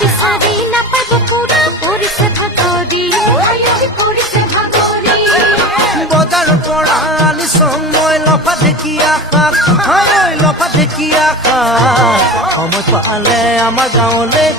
বিচাৰি নাপাব পুৰা পৰিছে ভাগৰি পৰিছে ভাগৰি বজাৰৰ পৰা আনিছোঁ মই লফা ঢেকীয়া শাক লফা ঢেকীয়া শাক সময় পালে আমাৰ গাঁৱলৈ